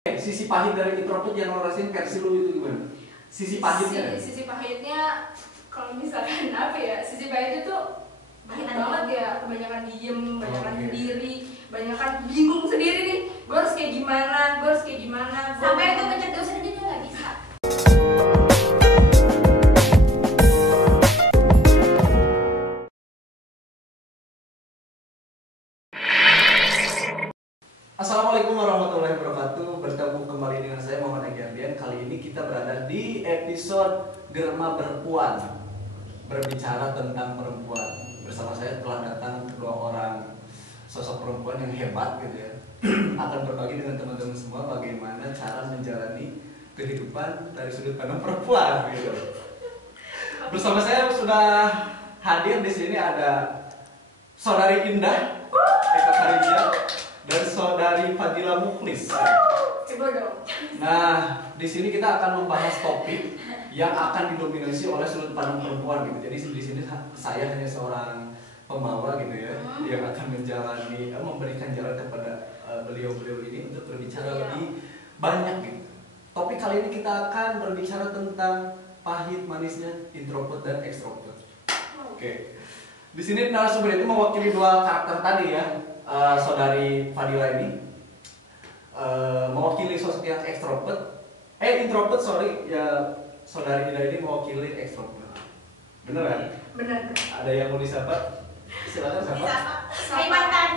Sisi pahit dari introvert yang lo rasain versi lu itu gimana? Sisi pahitnya? Sisi pahitnya kalau misalkan apa ya? Sisi pahitnya tuh pahit banget ya. Kebanyakan diem, kebanyakan sendiri, kebanyakan bingung sendiri nih. Gue harus kayak gimana? Gue harus kayak gimana? Sampai itu pencet dosen aja dia nggak bisa. Assalamualaikum warahmatullahi wabarakatuh. Bertemu kembali dengan saya Muhammad Egy Ardian. Kali ini kita berada di episode Germa Perempuan, berbicara tentang perempuan. Bersama saya telah datang kedua orang sosok perempuan yang hebat gitu ya. Akan berbagi dengan teman-teman semua bagaimana cara menjalani kehidupan dari sudut pandang perempuan gitu. Bersama saya sudah hadir di sini ada Saudari Indah Eka Karija dan Saudari Fadila Mukhlis. Coba dong. Nah, di sini kita akan membahas topik yang akan didominasi oleh sudut pandang perempuan gitu. Jadi di sini saya hanya seorang pembawa gitu ya, yang akan menjalani, memberikan jalan kepada beliau-beliau ini untuk berbicara lebih banyak gitu. Topik kali ini kita akan berbicara tentang pahit manisnya introvert dan extrovert. Oke. Di sini narasumber itu mewakili dua karakter tadi ya. Saudari Fadila ini mewakili sosok yang introvert ya. Saudari Ida ini mewakili extrovert. Bener kan? Benar. Ada yang mau disapa? Silakan sapa. Hai mantan.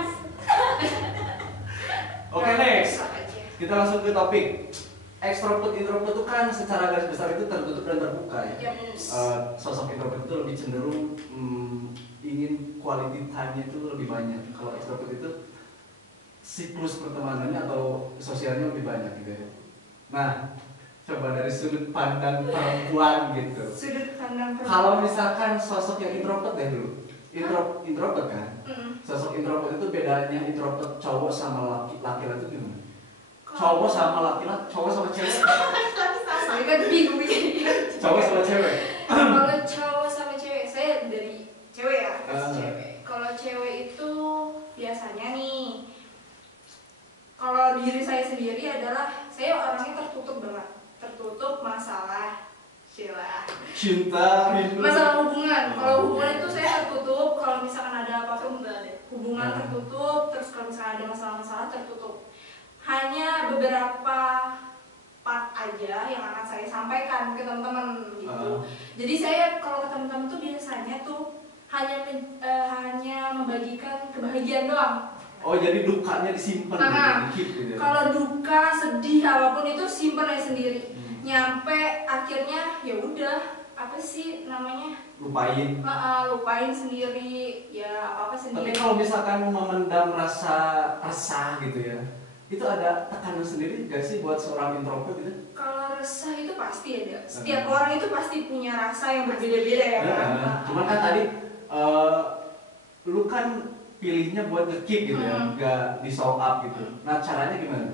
Oke, next. Kita langsung ke topik. Extrovert introvert itu kan secara garis besar itu tertutup dan terbuka ya. Sosok introvert itu lebih cenderung ingin quality time-nya itu lebih banyak. Kalau extrovert itu siklus pertemanannya atau sosialnya lebih banyak gitu ya. Nah, coba dari sudut pandang perempuan gitu. Sudut pandang perempuan. Kalau misalkan sosok yang introvert deh dulu. Introvert kan? Sosok introvert itu bedanya introvert cowok sama laki-laki itu gimana? Cowok sama laki-laki, cowok sama cewek. Saya kan bingung ini. Cowok sama cewek. Kalau cowok sama cewek, saya dari cewek ya. Cewek. Kalau cewek itu biasanya nih, kalau diri saya sendiri adalah saya orangnya tertutup banget, tertutup masalah cinta, rindu. masalah hubungan. Kalau hubungan itu saya tertutup. Kalau misalkan ada apa-apa enggak ada. Hubungan tertutup. Terus kalau misalkan ada masalah-masalah tertutup. Hanya beberapa part aja yang akan saya sampaikan ke teman-teman gitu. Jadi saya kalau ke teman-teman tuh biasanya tuh hanya membagikan kebahagiaan doang. Oh, jadi dukanya disimpan gitu. Kalau duka, sedih apapun itu simpan aja sendiri. Nyampe akhirnya ya udah, apa sih namanya? Lupain sendiri, ya apa sendiri. Tapi kalau misalkan memendam rasa resah gitu ya, itu ada tekanan sendiri gak sih buat seorang introvert gitu? Kalau resah itu pasti ada. Setiap orang itu pasti punya rasa yang berbeda-beda ya kan. Cuman kan tadi lu kan pilihnya buat nge-keep gitu ya, gak di show up gitu. Nah, caranya gimana?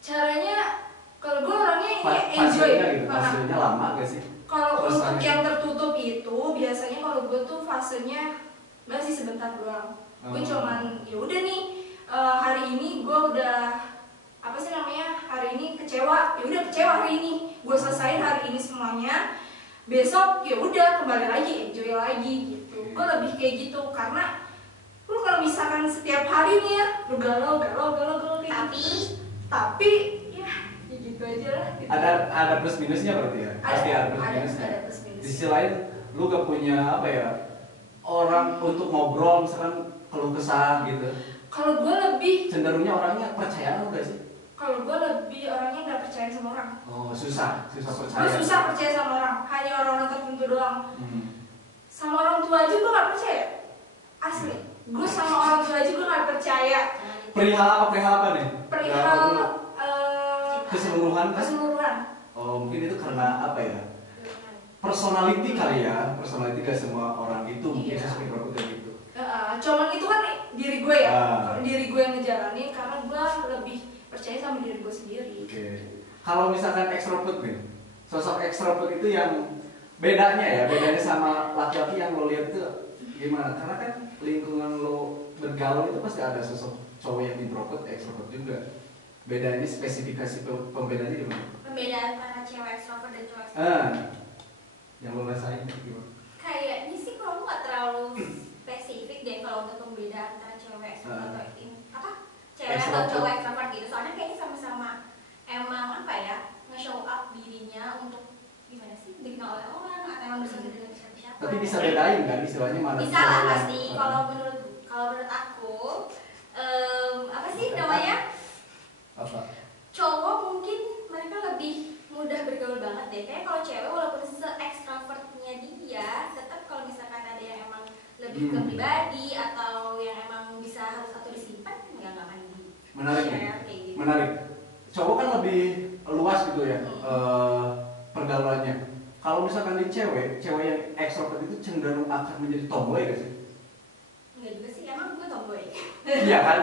Caranya kalau gue orangnya Fasenya enjoy gitu, fasenya lama gak sih? Kalau untuk yang tertutup itu biasanya kalau gue tuh fasenya nggak sih sebentar doang. Gue cuman ya udah nih hari ini gue udah apa sih namanya, hari ini kecewa, ya udah kecewa hari ini gue selesain hari ini semuanya, besok ya udah kembali lagi enjoy lagi gitu. Gue lebih kayak gitu karena lu kalau misalkan setiap hari nih ya lu galau kayak gitu, tapi ya gitu aja lah gitu. Ada plus minusnya berarti ya? Pasti ada plus minusnya. Di sisi lain lu gak punya apa ya, orang untuk ngobrol misalkan keluh kesah gitu. Kalau gue lebih cenderungnya orangnya percayaan gak sih? Kalau gue lebih orangnya nggak percaya sama orang. Oh, susah percaya. Gue susah percaya sama orang, hanya orang-orang tertentu doang. Sama orang tua aja gue nggak percaya, asli. Gue sama orang tua aja gue nggak percaya. Perihal apa nih? Perihal keseluruhan. Oh, mungkin itu karena apa ya? Personality kali ya. Personality gak semua orang itu mungkin sesuai kayak gitu. Cuman itu kan diri gue ya. Diri gue yang ngejalanin karena gue lebih percaya sama diri gue sendiri. Oke. Kalau misalkan extrovert nih, sosok extrovert itu yang bedanya sama laki-laki yang lo lihat itu gimana? Karena kan lingkungan lo bergaul itu pasti ada sosok cowok yang introvert, extrovert juga. Bedanya spesifikasi pembedanya di mana? Pembedaan antara cewek ekstrovert dan cowok ekstrovert. Yang lo rasain gimana? Kayaknya sih kalau nggak terlalu spesifik deh kalau untuk pembedaan antara cewek ekstrovert atau cewek atau cowok ekstrovert gitu. Soalnya kayaknya sama-sama emang nge-show up dirinya untuk gimana sih dikenal oleh orang atau emang bersama dengan siapa-siapa. Tapi bisa bedain kan istilahnya mana? Bisa lah pasti. Kalau menurut aku apa sih namanya? Apa? Cowok mungkin mereka lebih mudah bergaul banget deh. Kayak kalau cewek walaupun se-extrovertnya dia, tetap kalau misalkan ada yang emang lebih ke pribadi atau yang emang bisa harus satu disimpan, nggak akan di Menarik ya? gitu. Menarik. Cowok kan lebih luas gitu ya pergaulannya. Kalau misalkan di cewek yang ekstrovert itu cenderung akan menjadi tomboy gak sih? Enggak juga sih, emang gue tomboy. Iya kan,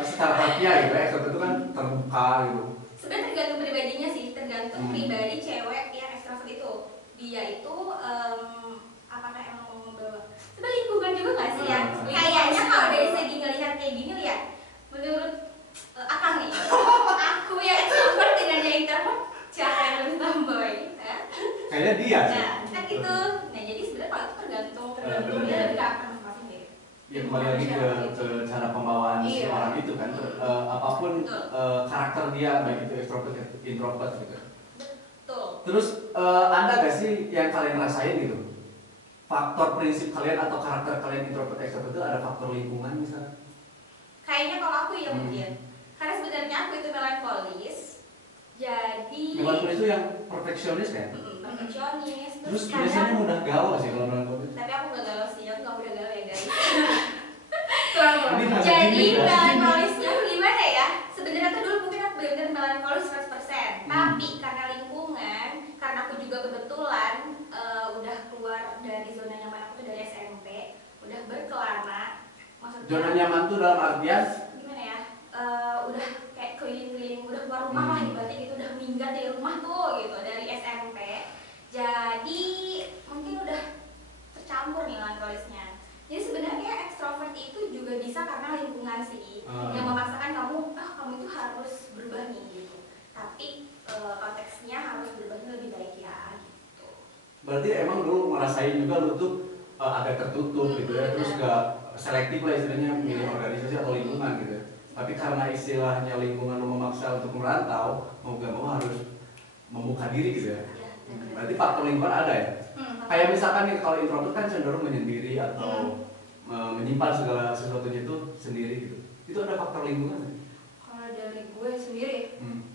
secara harfiah gitu, ekstrovert itu kan terbuka gitu. Sebenarnya tergantung pribadinya sih, tergantung pribadi cewek yang ekstrovert itu. Dia itu apakah emang mau membawa sebenarnya lingkungan juga nggak sih ya? Kayaknya kalau dari segi ngelihat kayak gini lihat, menurut akang nih, aku yang ekstrovert dengan yang introvert, siapa yang lebih tomboy? Kayaknya dia sih. Nah, kan gitu. Nah, jadi sebenarnya kalau itu tergantung dari akang masing-masing deh. Ya kembali lagi ke cara pembawaan orang itu kan, apapun karakter dia, baik itu ekstrovert atau introvert gitu. Betul. Terus ada gak sih yang kalian rasain gitu? Faktor prinsip kalian atau karakter kalian introvert ekstrovert itu ada faktor lingkungan misalnya? Kayaknya kalau aku ya mungkin, karena sebenarnya aku itu melankolis, jadi. Melankolis itu yang perfeksionis kan? Perfeksionis. Terus biasanya mudah galau sih kalau melankolis. Tapi aku nggak galau sih, aku nggak mudah galau ya guys. Ini Jadi melankolisnya gimana ya? Sebenarnya tuh dulu mungkin aku benar-benar melankolis 100%. Tapi karena lingkungan, karena aku juga kebetulan udah keluar dari zona nyaman aku tuh dari SMP, udah berkelana. Maksudnya zona nyaman tuh dalam artian gimana ya? Udah kayak keliling-keliling, udah keluar rumah lah ibaratnya gitu, udah minggat dari rumah tuh gitu dari SMP. Jadi mungkin udah tercampur nih melankolisnya. Jadi sebenarnya ekstrovert itu juga bisa karena lingkungan sih yang memaksakan kamu itu harus berubah nih gitu. Tapi konteksnya harus berubahnya lebih baik ya gitu. berarti emang dulu ngerasain juga lu tuh agak tertutup gitu ya, terus gak selektif lah istilahnya milih organisasi atau lingkungan gitu ya. Tapi karena istilahnya lingkungan lu memaksa untuk merantau, mau gak mau harus membuka diri gitu ya. Berarti faktor lingkungan ada ya? Kayak misalkan nih kalau introvert kan cenderung menyendiri atau menyimpan segala sesuatunya itu sendiri gitu. Itu ada faktor lingkungan nggak? Kalau dari gue sendiri,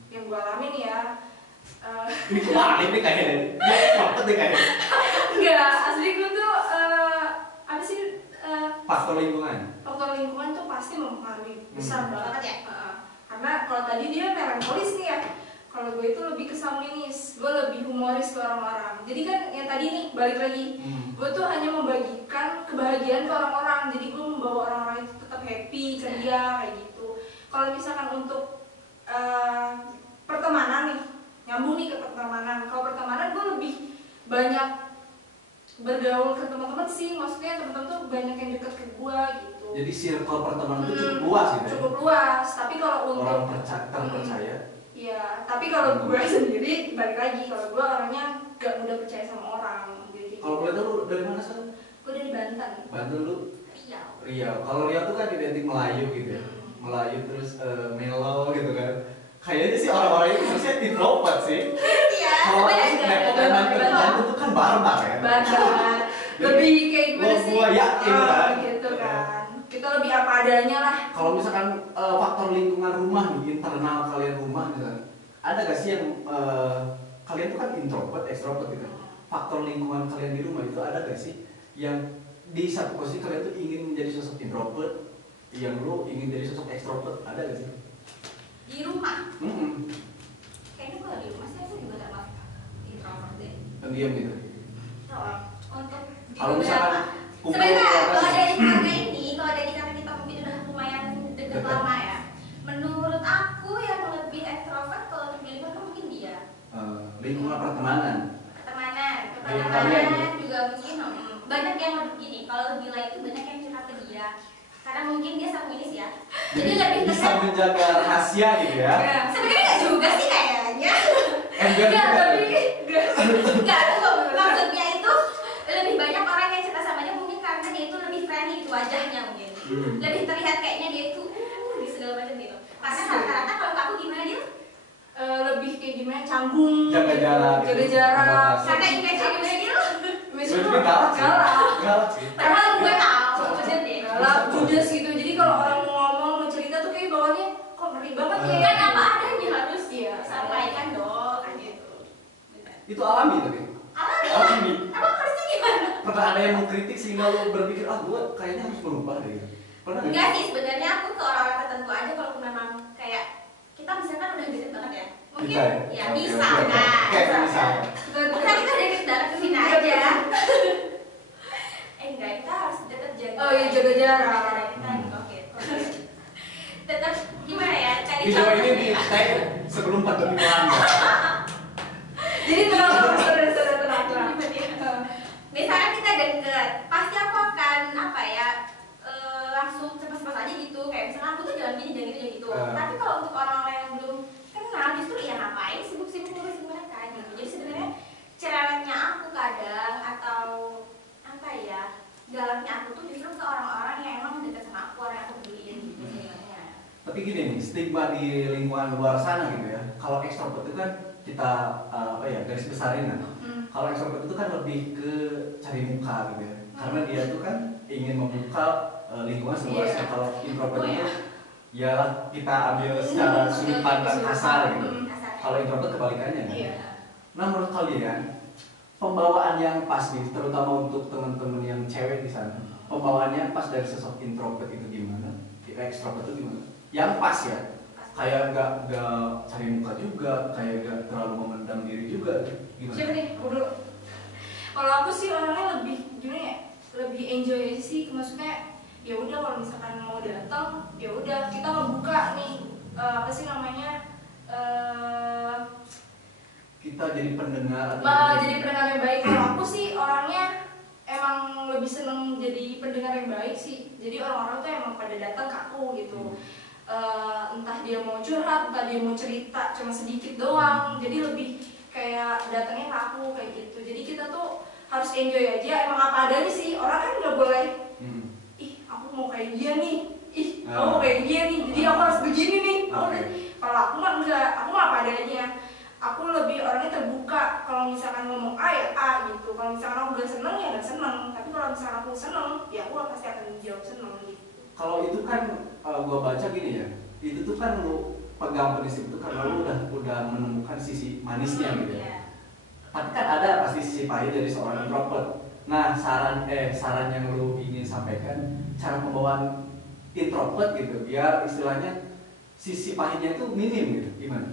yang gue alamin ya. Ini kemarin nih kayaknya, introvert nih kayaknya. Enggak, asli gue tuh apa sih? Faktor lingkungan. Faktor lingkungan tuh pasti mempengaruhi besar banget ya. Heeh. Karena kalau tadi dia melankolis nih ya. Kalau gue itu lebih ke sanguinis, gue lebih humoris ke orang-orang. Jadi kan yang tadi nih balik lagi, gue tuh hanya membagikan kebahagiaan ke orang-orang. Jadi gue membawa orang-orang itu tetap happy, ceria kayak gitu. Kalau misalkan untuk pertemanan nih, nyambung nih ke pertemanan. Kalau pertemanan gue lebih banyak bergaul ke teman-teman sih. Maksudnya teman-teman tuh banyak yang deket ke gue gitu. Jadi circle pertemanan itu cukup luas gitu ya? Cukup luas. Tapi kalau untuk orang terpercaya. Iya, tapi kalau gue sendiri balik lagi, kalau gue orangnya gak mudah percaya sama orang. Kalau boleh tahu lu dari mana sih? Gue dari Banten. Banten lu? Riau. Riau. Kalau Riau tuh kan identik Melayu gitu ya. Melayu terus mellow gitu kan. Kayaknya sih orang-orang itu harusnya introvert sih. Iya. Kalau orang sih Depok dan Banten itu kan barbar ya. Barbar. Lebih kayak gimana sih? Gua yakin kan. Gitu kan. Kita lebih apa adanya lah. Kalau misalkan faktor lingkungan rumah nih, internal kalian rumah misalkan, ada gak sih yang kalian tuh kan introvert, extrovert gitu. Faktor lingkungan kalian di rumah itu ada gak sih yang di satu posisi kalian tuh ingin menjadi sosok introvert, yang lu ingin jadi sosok extrovert, ada gak sih? Di rumah. Kayaknya kalau di rumah sih aku juga termasuk introvert deh. Pendiam gitu. Untuk Kalau misalkan kumpul sebenarnya kalau dari keluarga ini, kalau dari karena kita mungkin udah lumayan deket lama ya. Menurut aku yang lebih ekstrovert kalau untuk di lingkungan mungkin dia. Lingkungan pertemanan. Pertemanan juga mungkin banyak yang begini. Kalau Bila itu banyak yang curhat ke dia. Karena mungkin dia feminis ya. Jadi lebih bisa tegas. menjaga rahasia gitu ya. Sebenarnya nggak juga sih kayaknya. Enggak Enggak, juga. tapi Nggak, maksudnya itu lebih banyak orang yang cerita sama dia mungkin karena dia itu lebih friendly gitu wajahnya mungkin. Lebih terlihat kayaknya dia itu di segala macam gitu. Karena rata-rata kalau aku gimana dia? lebih kayak gimana canggung, Jaga jarak. jaga jarak. Karena image gimana dia? Biasanya Lebih galak sih. galak. Galak sih. Karena gue tahu bener deh. Galak, judes gitu. Jadi kalau orang mau ngomong, mau cerita tuh kayak bawaannya kok ngeri banget ya. Kan apa adanya harus Iya. sampaikan dong kan gitu. Itu alami tapi. Alami. Emang harusnya gimana? Pernah ada yang mengkritik sehingga lo berpikir gue kayaknya harus berubah deh. Pernah nggak? Enggak sih, sebenarnya aku ke orang-orang tertentu aja kalau memang kayak kita misalkan udah deket banget ya. Mungkin Kita ya? ya Oke, bisa oke. kan. Oke, bisa. Kita udah deket banget kesini aja. Enggak, kita harus tetap jaga. Oh iya, jaga jarak. Oke. Tetap gimana ya? Cari Video ini di tag sebelum pandemi melanda. Jadi terlalu tenang. Misalnya kita deket, pasti aku akan apa ya? Langsung cepat-cepat aja gitu. Kayak misalnya aku tuh jalan gini, jalan gitu. Tapi kalau untuk orang-orang yang belum kenal, justru ya ngapain sibuk-sibuk ngurusin mereka gitu. Jadi sebenarnya cerewetnya aku kadang atau apa ya? Galaknya aku tuh justru ke orang-orang yang emang dekat sama aku, orang yang aku peduliin gitu sebenarnya. Tapi gini nih, stigma di lingkungan luar sana gitu ya. Kalau ekstrovert itu kan kita apa ya garis besarin kan. Kalau ekstrovert itu kan lebih ke cari muka gitu ya. Karena dia tuh kan ingin membuka lingkungan seluasnya. Kalau introvert itu ya kita ambil secara sudut pandang kasar gitu. Kalau introvert kebalikannya kan. Iya. Nah menurut kalian pembawaan yang pas nih, terutama untuk teman-teman yang cewek di sana, pembawaannya pas dari sosok introvert itu gimana? Ekstrovert itu gimana? Yang pas ya, kayak nggak cari muka juga, kayak nggak terlalu memendam diri juga, gimana? Siapa nih? Aku dulu. Kalau aku sih orangnya lebih gimana ya? Lebih enjoy aja sih, maksudnya ya udah kalau misalkan mau datang, ya udah kita ngebuka nih apa sih namanya? Kita jadi pendengar atau Jadi pendengar yang baik. Kalau aku sih orangnya emang lebih seneng jadi pendengar yang baik sih. Jadi orang-orang tuh emang pada datang ke aku gitu. Entah dia mau curhat, entah dia mau cerita cuma sedikit doang. Jadi lebih kayak datangnya ke aku kayak gitu. Jadi kita tuh harus enjoy aja. Emang apa adanya sih. Orang kan nggak boleh. Ih, aku mau kayak dia nih. Ih, aku mau kayak dia nih. Jadi aku harus begini nih. Kalau aku mah enggak. Aku mah apa adanya. Aku lebih orangnya terbuka. Kalau misalkan ngomong A ya A gitu. Kalau misalkan aku gak seneng ya gak seneng. Tapi kalau misalkan aku seneng ya aku pasti akan jawab seneng gitu. kalau itu kan gua baca gini ya, itu tuh kan lu pegang prinsip itu karena lu udah menemukan sisi manisnya gitu ya. Tapi kan ada pasti sisi pahit dari seorang introvert. Nah saran yang lu ingin sampaikan cara pembawaan introvert gitu biar istilahnya sisi pahitnya itu minim gitu, gimana?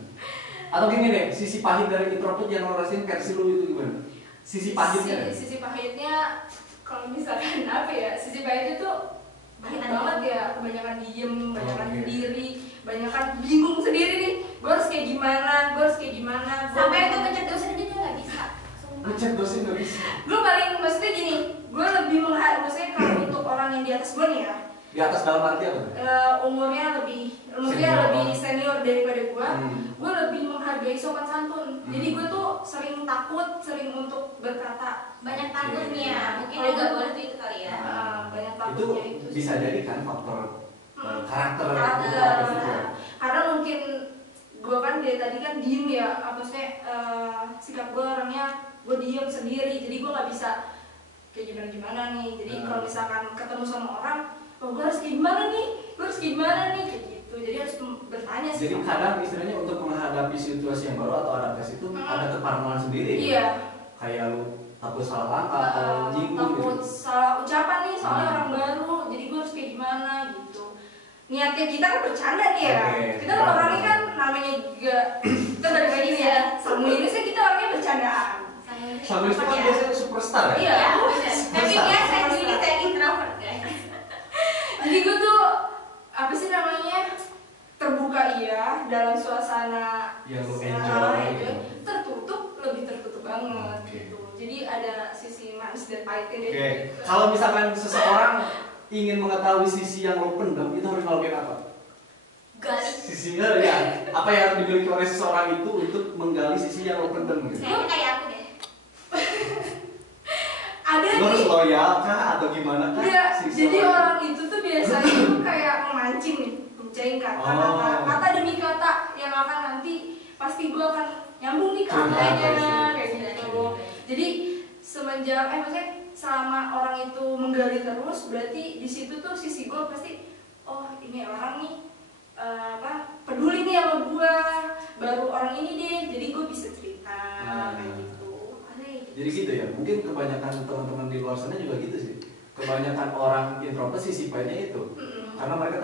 Atau gini deh, sisi pahit dari introvert yang lo rasain versi lu itu gimana? Sisi pahitnya? Sisi pahitnya kalau misalkan apa ya? Sisi pahitnya tuh banyak banget ya. Kebanyakan diem, kebanyakan sendiri, kebanyakan bingung sendiri nih. Gue harus kayak gimana? Sampai itu mencet dosen aja dia nggak bisa. Mencet dosen nggak bisa. Gue paling maksudnya gini, gue lebih maksudnya kalau untuk orang yang di atas gue nih ya. Di atas dalam arti apa? Umurnya lebih senior daripada gue lebih menghargai sopan santun. Jadi gue tuh sering takut, sering untuk berkata Banyak takutnya, mungkin Kalau nggak gua- boleh tuh itu kali ya. banyak Itu takutnya itu sih. bisa jadi kan faktor karakter Karakter. introvert itu ya. Karena mungkin gue kan dari tadi kan diem ya, maksudnya sikap gue orangnya gue diem sendiri, jadi gue nggak bisa kayak gimana nih. Jadi kalau misalkan ketemu sama orang, oh gue harus gimana nih, kayak gitu. Jadi harus bertanya sih. Jadi kadang istilahnya untuk menghadapi situasi yang baru atau adaptasi itu ada keparnoan sendiri. Iya. Kayak lu takut salah langkah atau nyinggung takut gitu. salah ucapan nih soalnya orang baru, jadi gue harus kayak gimana gitu. Niatnya kita kan bercanda nih ya. Kita kan orangnya kan namanya juga kita balik lagi nih ya. Sama ini sih kita orangnya bercandaan. Sama itu kan biasanya superstar ya. Iya. Tapi biasa ini saya introvert guys. Jadi gue tuh apa sih namanya terbuka iya dalam suasana Yang lu ya, enjoy gitu. gitu. Lebih tertutup banget Oke. gitu. Jadi ada sisi manis dan pahitnya deh. Oke, kalau misalkan seseorang ingin mengetahui sisi yang lo pendam, itu harus ngelakuin apa? Gali. Sisinya ya, apa yang harus dimiliki oleh seseorang itu untuk menggali sisi yang lo pendam gitu? Kayaknya kayak aku deh. Ada Lo harus nih. loyal kah atau gimana kah? Enggak, si jadi seseorang? orang itu tuh biasanya tuh kayak memancing nih, mencain kata-kata, Oh. kata demi kata yang akan nanti pasti gue akan nyambung nih ke Curhat katanya pasti. kayak gitu. Jadi semenjak maksudnya selama orang itu menggali terus, berarti di situ tuh sisi gue pasti, oh ini orang nih peduli nih sama gue, baru orang ini deh, jadi gue bisa cerita kayak gitu. Aneh gitu. Jadi gitu ya, mungkin kebanyakan teman-teman di luar sana juga gitu sih. Kebanyakan orang introvert sisi pahitnya itu, karena mereka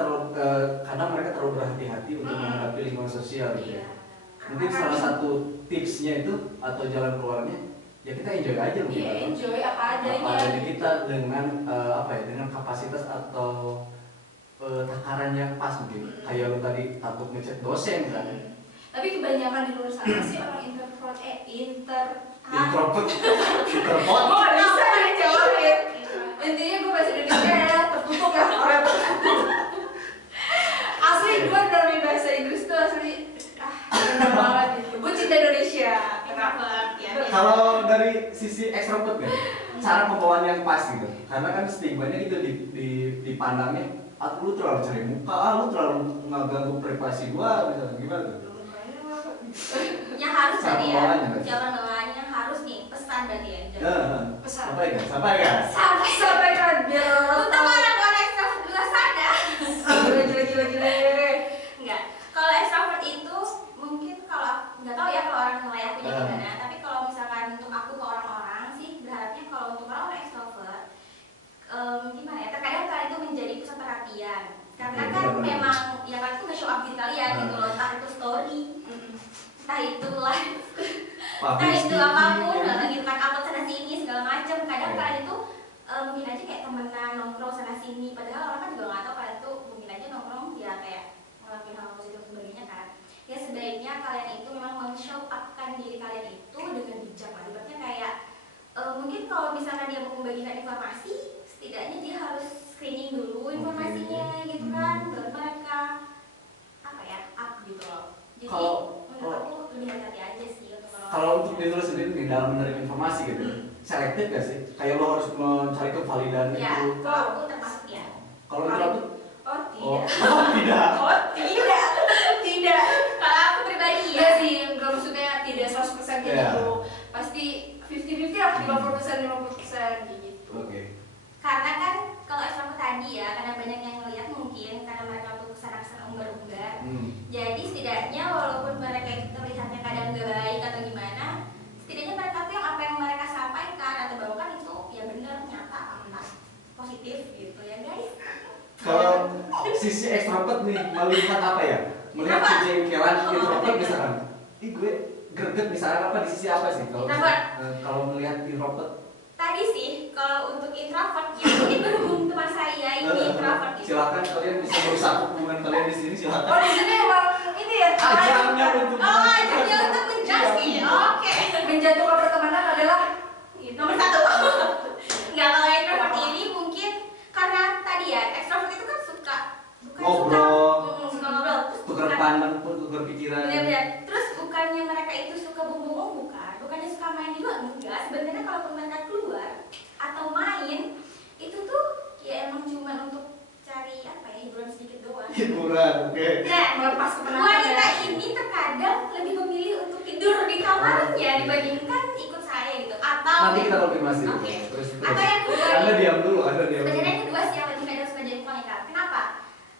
kadang mereka terlalu berhati-hati untuk menghadapi lingkungan sosial gitu ya. Iya. Mungkin Karena salah kan- satu tipsnya itu atau jalan keluarnya, ya kita enjoy aja mungkin. Iya, kan? enjoy apa adanya. Apa adanya kita dengan dengan kapasitas atau takaran yang pas mungkin. Kayak lu tadi takut ngechat dosen kan. Tapi kebanyakan di luar sana sih orang introvert Introvert. gue gak bisa nih jawabin. Intinya gue bahasa Indonesia ya tertutup ya orang asli gue dari bahasa Inggris tuh asli bener banget gitu. Gue cinta Indonesia. Kenapa? Ya. Kalau dari sisi ekstrovert kan, cara pembawaan yang pas gitu. Karena kan stigmanya gitu dipandangnya, lu terlalu cari muka, lu terlalu ngeganggu privasi gua, misalnya gimana tuh? Ya harus Cara tadi ya. pembawanya, Mbak. Jalan bawahnya harus nih pesan berarti ya. Pesan. Sampaikan. Sampaikan biar orang Untuk tahu. orang ekstrovert juga sadar. Gila. Enggak. Kalau ekstrovert itu mungkin kalau nggak tahu ya kalau orang nilai aku jadi gimana. Tapi kalau misalkan untuk aku ke orang-orang sih berharapnya kalau untuk orang ekstrovert gimana ya? Terkadang kalian itu menjadi pusat perhatian. Karena Iya, kan benar-benar. memang ya kan itu nge-show up diri kalian gitu loh. Entah itu story, entah itu live, entah itu apapun, lagi tentang upload sana sini segala macam. Kadang Iya. kalian itu mungkin aja kayak temenan nongkrong sana sini. Padahal orang kan juga nggak tahu kalian tuh mungkin aja nongkrong ya kayak ngelakuin hal positif dan sebagainya kan. Ya sebaiknya kalian itu memang men-show up-kan diri kalian itu dengan bijak. Akibatnya kayak mungkin kalau misalkan dia mau membagikan informasi, setidaknya dia harus screening dulu informasinya gitu kan, baru mereka apa ya up gitu loh. Jadi menurut aku lebih hati-hati aja sih untuk Kalau untuk diri lu sendiri nih dalam menerima informasi gitu, selektif gak sih? Kayak lo harus mencari kevalidan ya, itu. kalau aku termasuk ya. Kalau introvert? Oh Oh, tidak. tidak. Oh tidak. Kalau aku pribadi Iya ya. sih, enggak maksudnya tidak 100% kayak Iya. gitu. Pasti 50-50 lah, 50% gitu. Oke. Karena kan kalau ekstrovert tadi ya, karena banyak yang ngeliat mungkin karena mereka tuh kesana-kesana umbar-umbar. Jadi setidaknya walaupun mereka itu terlihatnya kadang gak baik atau gimana, setidaknya mereka tuh yang apa yang mereka sampaikan atau bawakan itu ya benar, nyata, amanah, positif gitu ya guys. Kalau sisi ekstrovert nih melihat apa ya? Melihat Apa? kejengkelan Oh, introvert iya. misalkan. Gue greget misalkan apa di sisi apa sih? Introvert. Kalau melihat introvert. Tadi sih kalau untuk introvert ya mungkin berhubung teman saya ini introvert gitu. Silakan kalian bisa merusak hubungan kalian di sini Oh silakan. di sini emang ini ya. Ajangnya untuk Oh, jadi untuk menjudge nih. Oke. Menjatuhkan pertemanan adalah Nomor satu. Enggak, kalau introvert ini mungkin karena tadi ya ekstrovert itu kan suka Ngobrol, suka ngobrol terus tukar bukan- pandang pun tukar pikiran. benar-benar. Terus bukannya mereka itu suka bumbung bukannya suka main juga enggak. Sebenarnya kalau mereka keluar atau main itu tuh ya emang cuma untuk cari apa ya hiburan sedikit doang. Hiburan, oke. Nah, melepas kepenatan. wanita ini terkadang lebih memilih untuk tidur di kamarnya dibandingkan ikut saya gitu. Atau Nanti kita konfirmasi. Oke. Terus. Atau yang kedua Anda nih, diam dulu, Anda diam dulu. sebenarnya yang kedua sih yang lebih harus menjadi wanita. Kenapa?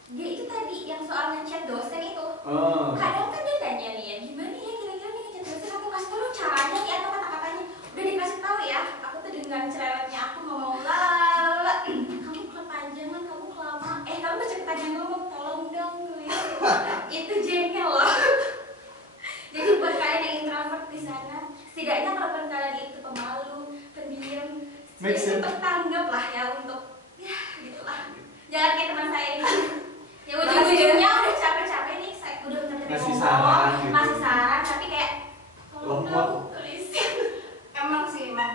Dia itu tadi yang soal ngechat dosen itu. Oh. Kadang kan dia tanya nih ya, gimana ya kira-kira nih ngechat dosen, aku kasih tau caranya nih atau kata-katanya. Udah dikasih tahu ya, aku tuh dengan cerewetnya aku ngomong lalala, kamu kepanjangan, kamu kelamaan, kamu kecepatan ngomong, tolong dong tulis. Itu jengkel loh. Jadi buat kalian yang introvert di sana, setidaknya kalaupun kalian itu pemalu, pendiam, Make sense. bertanggap lah ya untuk ya gitulah. Jangan kayak teman saya ini. Ya Makasih ujung-ujungnya udah capek-capek nih, saya udah capek Ngasih ngomong, saran gitu. ngasih saran tapi kayak tolong Lemot. dong tulisin. Emang sih emang.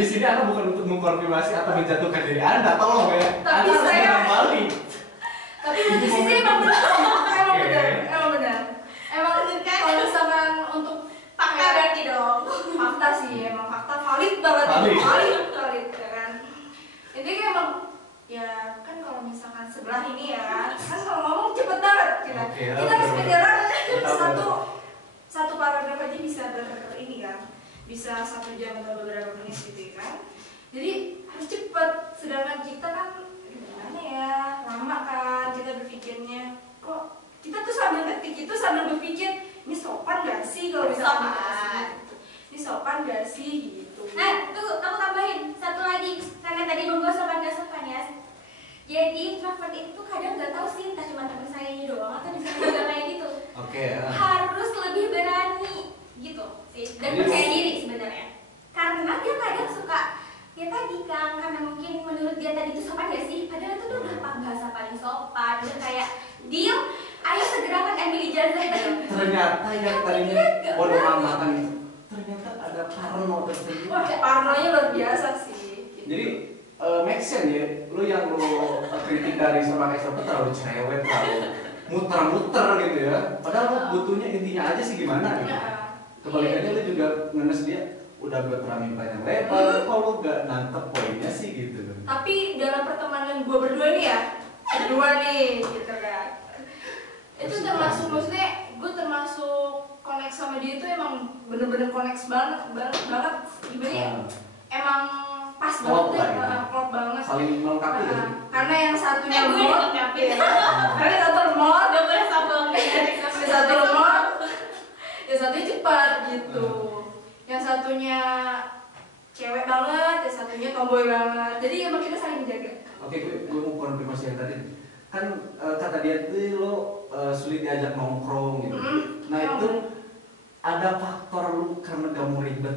di sini Anda bukan untuk mengkonfirmasi atau menjatuhkan diri Anda, tolong ya. Tapi Anda harus saya- kembali. Tapi di sini emang benar. Emang benar. Emang kalau misalkan untuk Fakta berarti dong. fakta sih, emang fakta valid banget. Valid ya kan. Intinya emang ya kan kalau misalkan sebelah ini ya kan kalau ngomong cepet banget kita. Oke, Kita harus kejaran betul. satu paragraf aja bisa ini kan. Bisa 1 jam atau beberapa menit gitu ya kan. Jadi harus cepet. Sedangkan kita kan gimana ya, lama kan kita berpikirnya. Kok kita tuh sambil ketik itu sambil berpikir ini sopan gak sih kalau misalkan kita kesini? Ini sopan gak sih gitu. Nah, tuh aku tambahin satu lagi karena tadi membahas sopan gak sopan ya. Jadi introvert itu kadang nggak tahu sih entah cuma teman saya ini doang atau di sana juga kayak gitu. Oke. Harus lebih berani gitu sih dan Jadi percaya mau- diri sebenarnya. Karena dia kadang suka ya tadi Kang, karena mungkin menurut dia tadi itu sopan gak sih? Padahal itu udah bahasa paling sopan, udah kayak deal, ayo segerakan ambil ijazah. Ternyata yang tadinya bodo amatan itu ternyata ada parno tersendiri. Wah, parnonya luar biasa sih. Gitu. Jadi make sense ya, lu yang lu kritik dari seorang extrovert terlalu cerewet, terlalu muter-muter gitu ya. Padahal lu butuhnya intinya aja sih gimana gitu. Nah, Kebalikannya lu juga ngenes dia udah berani panjang lebar, kok lu gak nangkep poinnya sih gitu. tapi dalam pertemanan gue berdua nih ya, berdua nih gitu kan. Itu termasuk maksudnya gue termasuk connect sama dia itu emang bener-bener connect banget gimana ya? Emang pas Klop banget lah deh, gitu. klop banget. Saling melengkapi ya. Karena yang satunya gue lemot, dilengkapi. iya. Karena yang satu lemot, Udah boleh satu yang satu lemot, yang satunya cepat gitu. Yang satunya cewek banget, yang satunya tomboy banget. Jadi emang kita saling menjaga. Oke, gue mau konfirmasi yang tadi. Kan kata dia tuh lo sulit diajak nongkrong gitu. Nah itu ada faktor lu karena gak mau ribet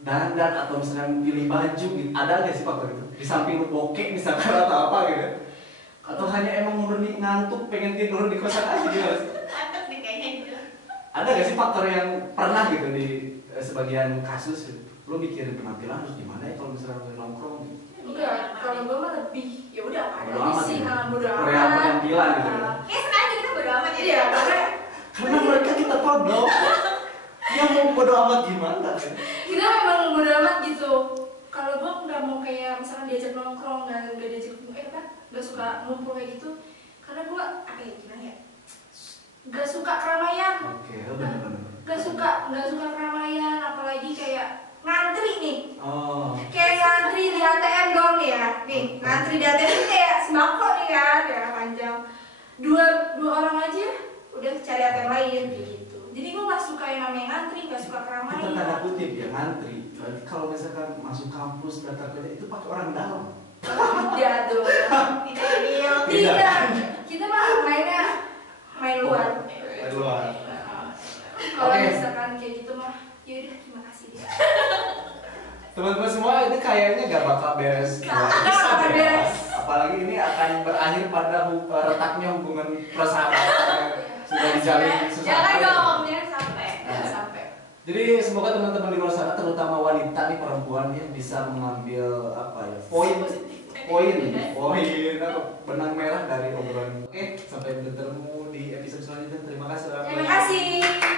dandan atau misalnya pilih baju gitu. Ada nggak sih faktor itu? Di samping lu bokeh misalkan atau apa gitu? Atau hanya emang murni ngantuk pengen tidur di kosan aja gitu? Mantap nih kayaknya gitu. Ada nggak sih faktor yang pernah gitu di sebagian kasus gitu? Lu mikirin penampilan harus gimana ya kalau misalnya lu nongkrong gitu? Enggak, kalau gue mah lebih ya udah apa Bodo aja amat sih, ya? bodo Korea amat. penampilan gitu ya? Kayak sekarang kita bodo amat ya. Iya, Karena mereka kita kodok. Dia mau bodo amat gimana? kita memang bodo amat gitu. Kalau gue nggak mau kayak misalkan diajak nongkrong dan nggak diajak nggak suka ngumpul kayak gitu. Karena gue apa ya gimana ya? Nggak suka keramaian. Oke, benar-benar. Nggak suka keramaian, apalagi kayak ngantri nih. Oh. Kayak ngantri di ATM dong nih ya. Nih, ngantri di ATM itu kayak sembako nih kan, ya panjang. Dua orang aja udah cari ATM lain kayak gitu. Jadi gue nggak suka yang namanya ngantri, nggak suka Kita keramaian. tanda kutip ya ngantri. Berarti kalau misalkan masuk kampus daftar kerja itu pakai orang dalam. Tidak dong. Tidak deal. Tidak. Kita mah mainnya main luar. Main luar. Kalau Oke. misalkan kayak gitu mah, yaudah terima kasih deh. Teman-teman semua ini kayaknya gak bakal beres. Nggak bakal beres. Apalagi ini akan berakhir pada retaknya hubungan persahabatan yang sudah dijalin susah. Jangan dong, jangan sampai. Jangan sampai. Jadi semoga teman-teman di luar sana terutama wanita nih perempuan yang bisa mengambil apa ya poin apa benang merah dari obrolan. Oke, sampai bertemu di episode selanjutnya. Terima kasih. Terima kasih.